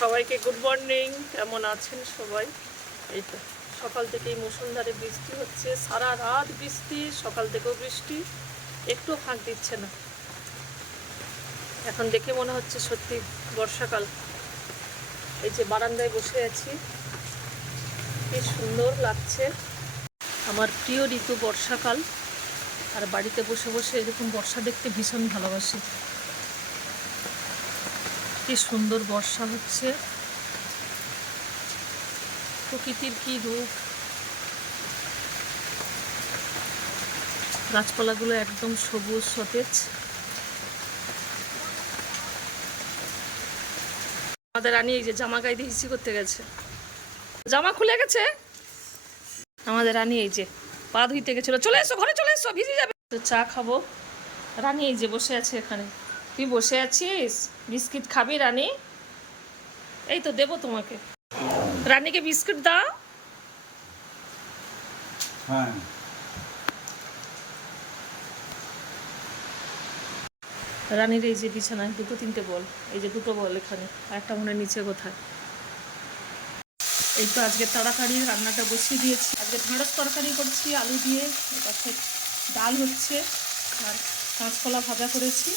সবাইকে good morning কেমন আছেন সবাই? এই তো, সকাল থেকেই মুসলধারে বৃষ্টি হচ্ছে, সারা রাত বৃষ্টি, সকাল থেকেও বৃষ্টি, একটু ফাঁক দিচ্ছে না। এখন দেখে মনে হচ্ছে সত্যি বর্ষাকাল। এই যে বারান্দায় বসে আছি, কি সুন্দর লাগছে। আমার প্রিয় ঋতু বর্ষাকাল, আর বাড়িতে বসে বসে এরকম বর্ষা দেখতে ভীষণ ভালোবাসি। কি সুন্দর বর্ষা হচ্ছে। প্রকৃতির কি রূপ। গাছপালাগুলো একদম সবুজ, সতেজ। আমাদের রানী এই যে জামা গায়ে দিয়ে হিসি করতে গেছে। জামা খুলে গেছে? আমাদের রানী এই যে পা ধুইতে গেছিল। চলে এসো, ঘরে চলে এসো, ভিজে যাবে। তো চা খাব। রানী এই যে বসে আছে এখানে। তুই বসে আছিস? বিস্কিট খাবি রানী? এই তো দেবো তোমাকে। রানীকে বিস্কিট দাও। হ্যাঁ। রানীর এই যে বিছানায় দুটো তিনটে বল এই যে দুটো বল এখানে একটা মনে নিচে কোথায়। এই তো আজকে তাড়াতাড়ি রান্নাটা বসিয়ে দিয়েছি। আজকে ঢেঁড়স তরকারি করছি আলু দিয়ে ডাল হচ্ছে আর কাঁচকলা ভাজা করেছি।